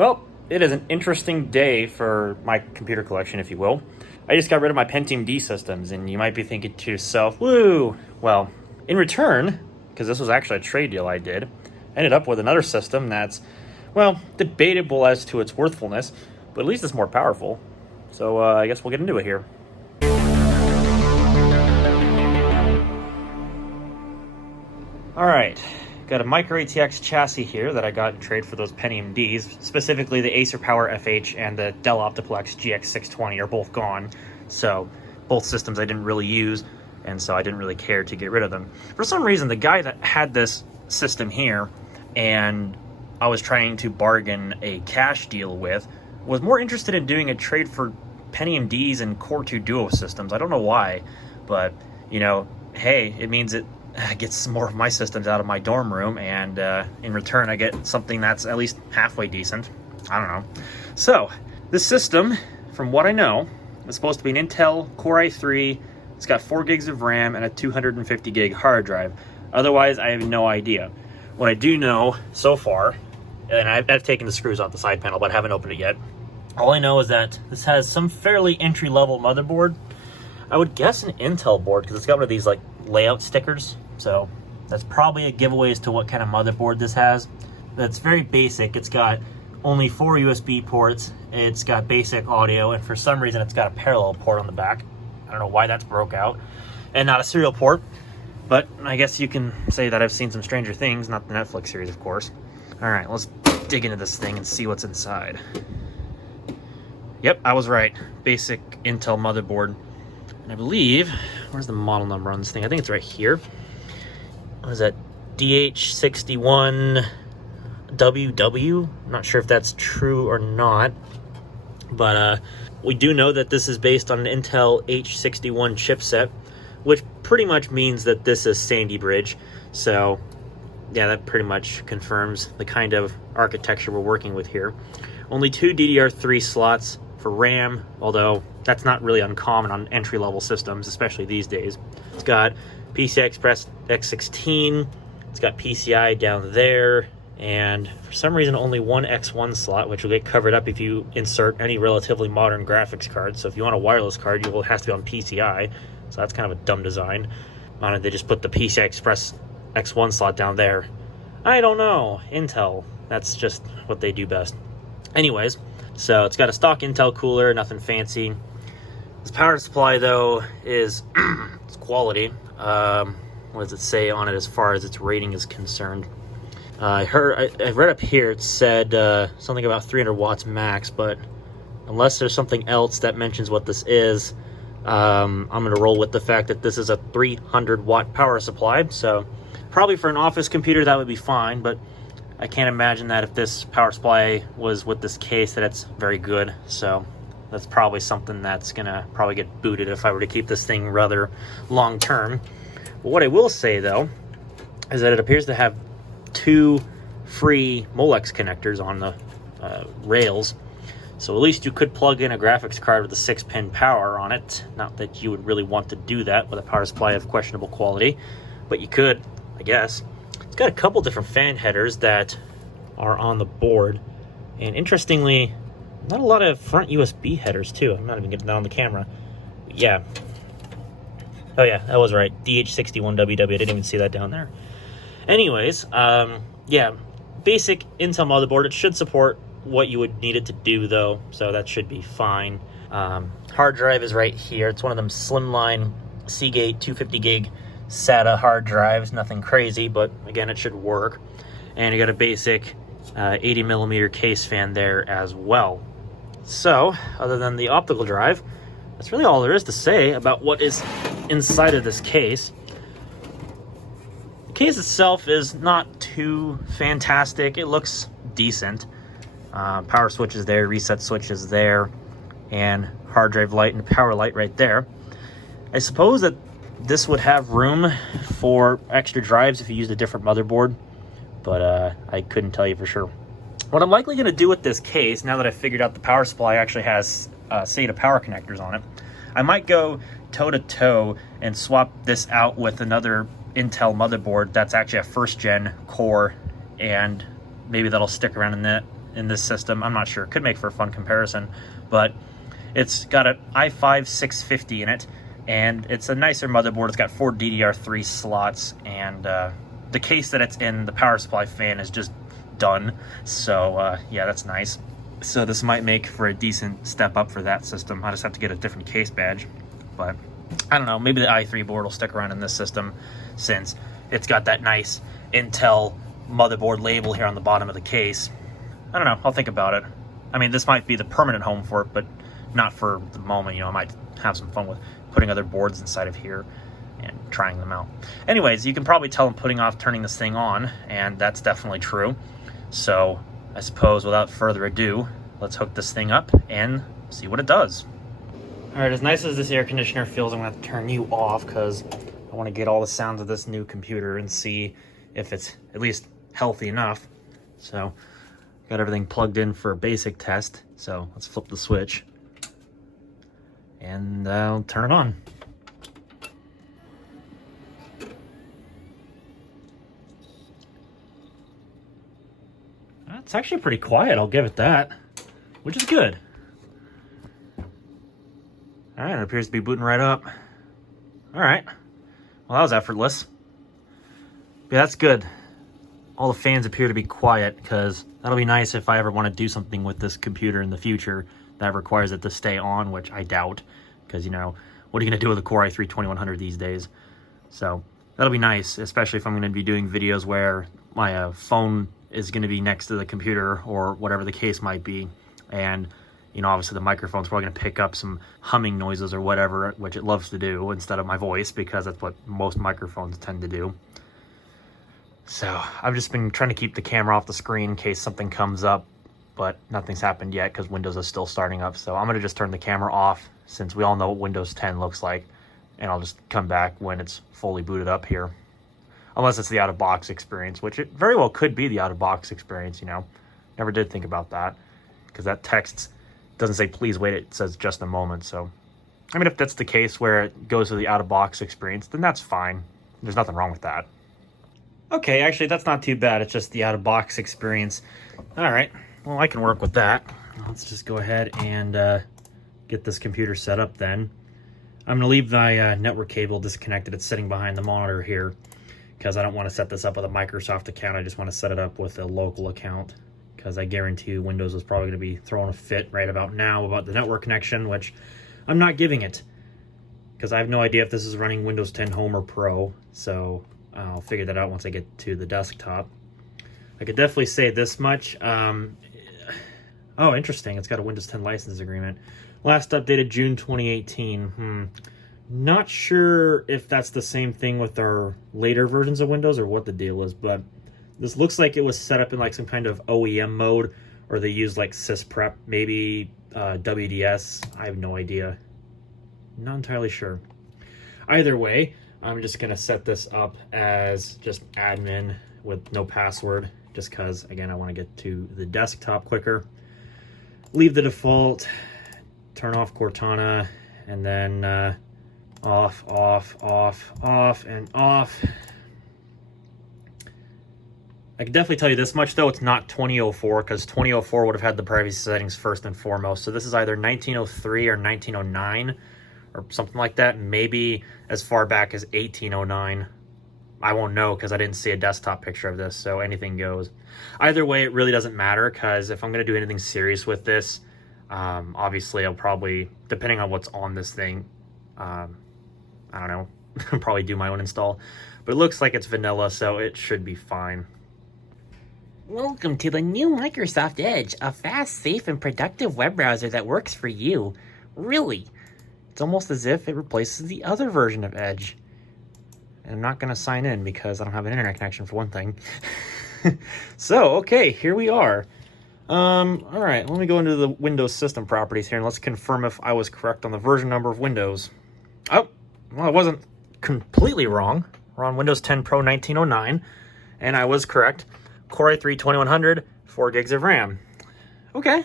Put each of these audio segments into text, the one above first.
Well, it is an interesting day for my computer collection, if you will. I just got rid of my Pentium D systems, and you might be thinking to yourself, woo! Well, in return, because this was actually a trade deal I did, I ended up with another system that's, well, debatable as to its worthfulness, but at least it's more powerful. So I guess we'll get into it here. Alright, got a Micro ATX chassis here that I got in trade for those Pentium Ds. Specifically, the Acer Power FH and the Dell Optiplex GX620 are both gone. So, both systems I didn't really use, and so I didn't really care to get rid of them. For some reason, the guy that had this system here, and I was trying to bargain a cash deal with, was more interested in doing a trade for Pentium Ds and Core 2 Duo systems. I don't know why, but, you know, hey, it means it gets some more of my systems out of my dorm room, and in return I get something that's at least halfway decent. I don't know. So this system, from what I know, is supposed to be an Intel Core i3. It's got 4 gigs of RAM and a 250 gig hard drive. Otherwise, I have no idea. What I do know so far, and I've taken the screws off the side panel, but I haven't opened it yet. All I know is that this has some fairly entry-level motherboard. I would guess an Intel board, because it's got one of these like layout stickers. So that's probably a giveaway as to what kind of motherboard this has. That's very basic. It's got only 4 USB ports. It's got basic audio, and for some reason it's got a parallel port on the back. I don't know why that's broke out. And not a serial port. But I guess you can say that I've seen some Stranger Things, not the Netflix series, of course. All right, let's dig into this thing and see what's inside. Yep, I was right. Basic Intel motherboard. And I believe, where's the model number on this thing? I think it's right here. What is that? DH61WW? I'm not sure if that's true or not. But we do know that this is based on an Intel H61 chipset, which pretty much means that this is Sandy Bridge. So yeah, that pretty much confirms the kind of architecture we're working with here. Only 2 DDR3 slots for RAM, although that's not really uncommon on entry-level systems, especially these days. It's got PCI Express X16, it's got PCI down there, and for some reason only one X1 slot, which will get covered up if you insert any relatively modern graphics card. So if you want a wireless card, it has to be on PCI, so that's kind of a dumb design. Why don't they just put the PCI Express X1 slot down there? I don't know. Intel, that's just what they do best. Anyways, so it's got a stock Intel cooler, nothing fancy. This power supply, though, is it's quality. What does it say on it as far as its rating is concerned? I read up here it said something about 300 watts max, but unless there's something else that mentions what this is, I'm going to roll with the fact that this is a 300 watt power supply. So probably for an office computer that would be fine, but I can't imagine that if this power supply was with this case that it's very good. So that's probably something that's gonna probably get booted if I were to keep this thing rather long term. But what I will say though is that it appears to have 2 free Molex connectors on the rails. So at least you could plug in a graphics card with a 6-pin power on it. Not that you would really want to do that with a power supply of questionable quality, but you could, I guess. It's got a couple different fan headers that are on the board, and interestingly, not a lot of front USB headers too. I'm not even getting that on the camera. Yeah. Oh yeah, that was right. DH61WW. I didn't even see that down there. Anyways, yeah, basic Intel motherboard. It should support what you would need it to do though, so that should be fine. Hard drive is right here. It's one of them slimline Seagate 250 gig SATA hard drives, nothing crazy, but again, it should work. And you got a basic 80 millimeter case fan there as well. So, other than the optical drive, that's really all there is to say about what is inside of this case. The case itself is not too fantastic. It looks decent. Power switch is there, reset switch is there, and hard drive light and power light right there. I suppose that this would have room for extra drives if you used a different motherboard, but I couldn't tell you for sure. What I'm likely going to do with this case, now that I've figured out the power supply actually has SATA power connectors on it, I might go toe-to-toe and swap this out with another Intel motherboard that's actually a first-gen core, and maybe that'll stick around in that in this system. I'm not sure. Could make for a fun comparison, but it's got an i5 650 in it, and it's a nicer motherboard. It's got 4 DDR3 slots, and the case that it's in, the power supply fan, is just done. So yeah, that's nice. So this might make for a decent step up for that system. I just have to get a different case badge, but I don't know, maybe the i3 board will stick around in this system since it's got that nice Intel motherboard label here on the bottom of the case. I don't know, I'll think about it. I mean, this might be the permanent home for it, but not for the moment. You know, I might have some fun with putting other boards inside of here and trying them out. Anyways, you can probably tell I'm putting off turning this thing on, and that's definitely true. So I suppose without further ado, let's hook this thing up and see what it does. All right, as nice as this air conditioner feels, I'm gonna have to turn you off because I want to get all the sounds of this new computer and see if it's at least healthy enough. So got everything plugged in for a basic test. So let's flip the switch and I'll turn it on. It's actually pretty quiet, I'll give it that, which is good. All right, it appears to be booting right up. All right, well, that was effortless. Yeah, that's good. All the fans appear to be quiet, because that'll be nice if I ever want to do something with this computer in the future that requires it to stay on, which I doubt, because, you know, what are you going to do with a Core i3-2100 these days? So that'll be nice, especially if I'm going to be doing videos where my phone is going to be next to the computer or whatever the case might be. And, you know, obviously the microphone's probably going to pick up some humming noises or whatever, which it loves to do instead of my voice, because that's what most microphones tend to do. So I've just been trying to keep the camera off the screen in case something comes up, but nothing's happened yet because Windows is still starting up. So I'm going to just turn the camera off since we all know what Windows 10 looks like, and I'll just come back when it's fully booted up here. Unless it's the out-of-box experience, which it very well could be the out-of-box experience, you know. Never did think about that, because that text doesn't say please wait, it says just a moment. So, I mean, if that's the case where it goes to the out-of-box experience, then that's fine. There's nothing wrong with that. Okay, actually, that's not too bad. It's just the out-of-box experience. All right, well, I can work with that. Let's just go ahead and get this computer set up then. I'm going to leave my network cable disconnected. It's sitting behind the monitor here, because I don't want to set this up with a Microsoft account. I just want to set it up with a local account, because I guarantee you Windows is probably going to be throwing a fit right about now about the network connection, which I'm not giving it, because I have no idea if this is running Windows 10 Home or Pro, so I'll figure that out once I get to the desktop. I could definitely say this much. Oh, interesting. It's got a Windows 10 license agreement. Last updated June 2018. Not sure if that's the same thing with our later versions of Windows or what the deal is, but this looks like it was set up in like some kind of OEM mode, or they use like sysprep, maybe WDS. I have no idea. Not entirely sure. Either way, I'm just going to set this up as just admin with no password, just because, again, I want to get to the desktop quicker. Leave the default, turn off Cortana, and then off, off, off, off, and off. I can definitely tell you this much, though. It's not 2004, because 2004 would have had the privacy settings first and foremost. So this is either 1903 or 1909 or something like that. Maybe as far back as 1809. I won't know because I didn't see a desktop picture of this, so anything goes. Either way, it really doesn't matter, because if I'm going to do anything serious with this, obviously I'll probably, depending on what's on this thing, I don't know, probably do my own install. But it looks like it's vanilla, so it should be fine. Welcome to the new Microsoft Edge, a fast, safe, and productive web browser that works for you. Really. It's almost as if it replaces the other version of Edge. And I'm not going to sign in because I don't have an internet connection, for one thing. So, okay, here we are. All right, let me go into the Windows system properties here, and let's confirm if I was correct on the version number of Windows. Oh, well, I wasn't completely wrong. We're on Windows 10 Pro 1909, and I was correct. Core i3-2100, 4 gigs of RAM. Okay.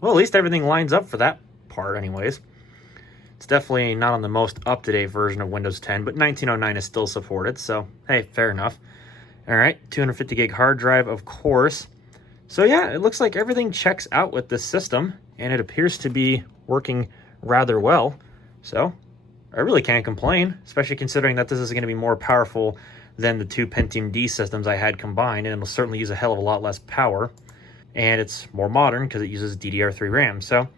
Well, at least everything lines up for that part anyways. It's definitely not on the most up-to-date version of Windows 10, but 1909 is still supported, so hey, fair enough. All right, 250 gig hard drive, of course. So yeah, it looks like everything checks out with this system, and it appears to be working rather well. So I really can't complain, especially considering that this is going to be more powerful than the two Pentium D systems I had combined, and it'll certainly use a hell of a lot less power. And it's more modern because it uses DDR3 RAM. So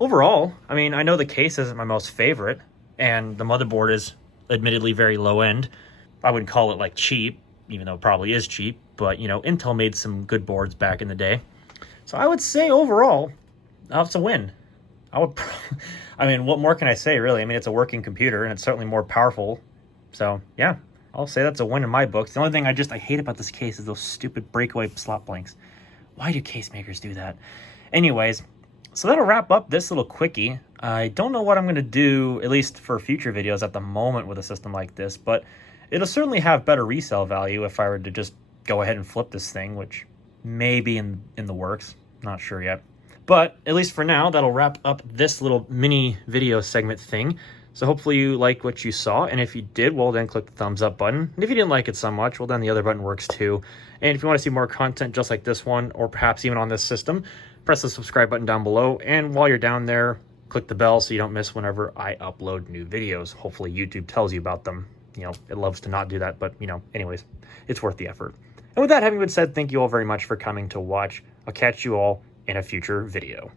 overall, I mean, I know the case isn't my most favorite, and the motherboard is admittedly very low end. I wouldn't call it like cheap, even though it probably is cheap, but you know, Intel made some good boards back in the day. So I would say overall, that's a win. I mean, what more can I say, really? I mean, it's a working computer, and it's certainly more powerful. So yeah, I'll say that's a win in my books. The only thing I hate about this case is those stupid breakaway slot blanks. Why do case makers do that? Anyways, so that'll wrap up this little quickie. I don't know what I'm going to do, at least for future videos at the moment with a system like this, but it'll certainly have better resale value if I were to just go ahead and flip this thing, which may be in the works. Not sure yet. But at least for now, that'll wrap up this little mini video segment thing. So hopefully you like what you saw, and if you did, well then click the thumbs up button. And if you didn't like it so much, well then the other button works too. And if you want to see more content just like this one, or perhaps even on this system, press the subscribe button down below, and while you're down there, click the bell so you don't miss whenever I upload new videos. Hopefully YouTube tells you about them. You know, it loves to not do that, but you know, anyways, it's worth the effort. And with that having been said, thank you all very much for coming to watch. I'll catch you all in a future video.